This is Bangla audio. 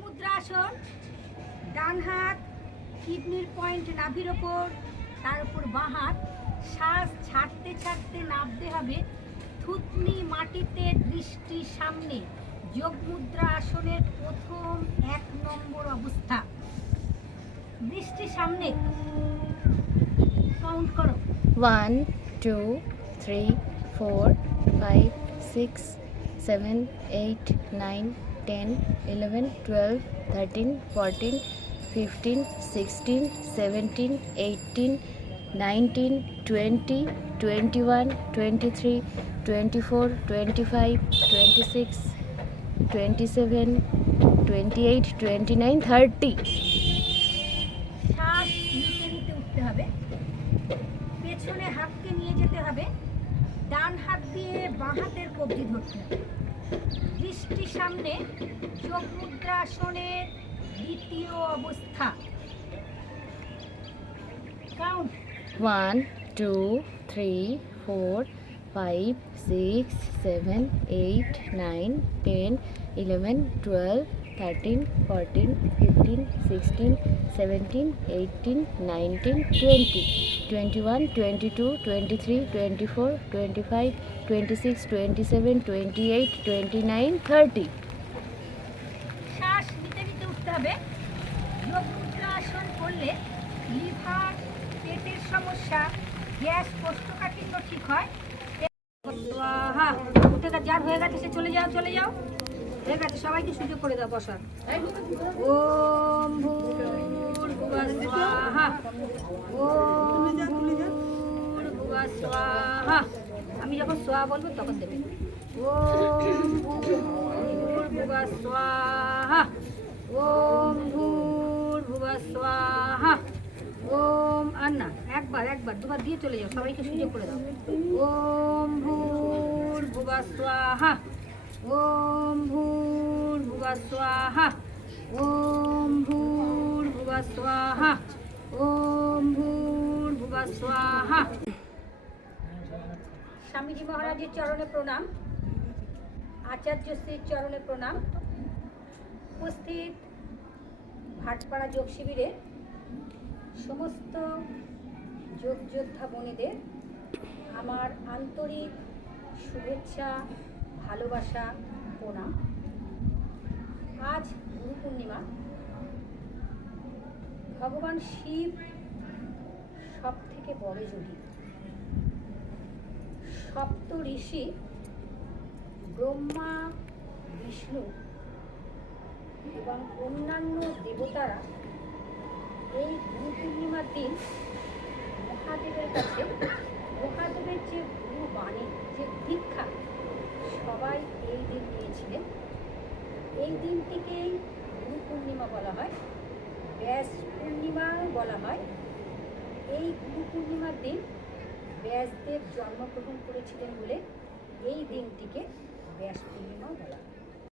মুদ্রাসন। ডান হাত কিডনির পয়েন্ট নাভির ওপর, তার উপর বাঁ হাত। শ্বাস ছাড়তে ছাড়তে নামতে হবে থুতনি মাটিতে, দৃষ্টি সামনে। যোগ মুদ্রা আসনের প্রথম 1 নম্বর অবস্থা। দৃষ্টি সামনে, কাউন্ট করো। 1 2 3 4 5 6 7 8 9 10 11 12 13 14 15 16 17 18 19 20 21 23 24 25 26 27 28 29 30। শ্বাস নিতে নিতে উঠতে হবে, পেছনে হাতকে নিয়ে যেতে হবে, ডান হাত দিয়ে বাঁ হাতের কবজি ধরতে হবে। দৃষ্টি সামনে, যোগ মুদ্রা আসনের দ্বিতীয় অবস্থা। কাউন্ট। 1 2 3 4 5 6 7 8 9 10 11 12 13 14 15 16 17 18 19 20 21 22 23 24 25 26 27 28 29 30। শ্বাস নিতে নিতে উঠতে হবে। যোগ মুদ্রা আসন করলে লিভার, পেটের সমস্যা, গ্যাস, কোষ্ঠকাঠিন্য ঠিক হয়। উঠে গেছে, যার হয়ে গেছে সে চলে যাও, চলে যাও। হয়ে গেছে, সবাইকে সুযোগ করে দাও বসার। ওম ভূর্ভুবঃ স্বাহা, ওম ভূর্ভুবঃ স্বাহা। আমি যখন সোয়া বলবো তখন দেবে। ওম ভূর্ভুবঃ স্বাহা, ওম ভূর্ভুবঃ স্বাহা, ওম। আর না, একবার দুবার দিয়ে চলে যাও, সবাইকে সুযোগ করে দাও। ওম ভূর্ভুবঃ স্বাহা, ওম ভূর্ভুবঃ স্বাহা, ওম ভূর্ভুবঃ স্বাহা, ওম ভূর্ভুবঃ স্বাহা। স্বামীজি মহারাজের চরণে প্রণাম, আচার্য শ্রীর চরণে প্রণাম। উপস্থিত ভাটপাড়া যোগ শিবিরে সমস্ত যোগ যোদ্ধা বোনেদের আমার আন্তরিক শুভেচ্ছা, ভালোবাসা, প্রণাম। আজ গুরু পূর্ণিমা। ভগবান শিব সব থেকে বড় যোগী। সপ্ত ঋষি ব্রহ্মা, বিষ্ণু এবং অন্যান্য দেবতারা এই গুরু পূর্ণিমার দিন মহাদেবের কাছে, মহাদেবের যে গুরু বাণী, যে দীক্ষা, সবাই এই দিন নিয়েছিলেন। এই দিনটিকেই গুরু পূর্ণিমা বলা হয়, ব্যাস পূর্ণিমাও বলা হয়। এই গুরু পূর্ণিমার দিন ব্যাসদেব জন্মগ্রহণ করেছিলেন বলে এই দিনটিকে ব্যাস পূর্ণিমাও বলা হয়।